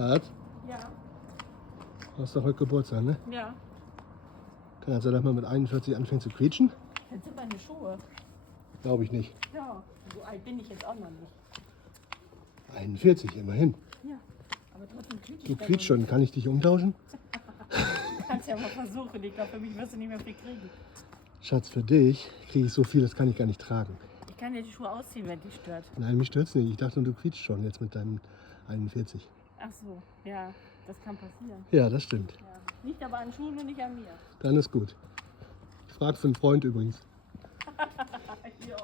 Schatz, Ja. du hast doch heute Geburtstag, ne? Ja. Kann das sein, dass man mit 41 anfängt zu quietschen? Das sind meine Schuhe. Glaube ich nicht. Ja. So alt bin ich jetzt auch noch nicht. 41, immerhin. Ja. Aber trotzdem quietsche Du ich. quietschst schon, kann ich dich umtauschen? Du kannst ja mal versuchen. Ich glaube, für mich wirst du nicht mehr viel kriegen. Schatz, für dich kriege ich so viel, das kann ich gar nicht tragen. Ich kann dir die Schuhe ausziehen, wenn die stört. Nein, mich stört's nicht. Ich dachte, du quietschst schon jetzt mit deinen 41. Ach so. Ja. Das kann passieren. Ja, das stimmt. Ja. Nicht aber an Schuhen und nicht an mir. Dann ist gut. Ich frage für einen Freund übrigens. Ja.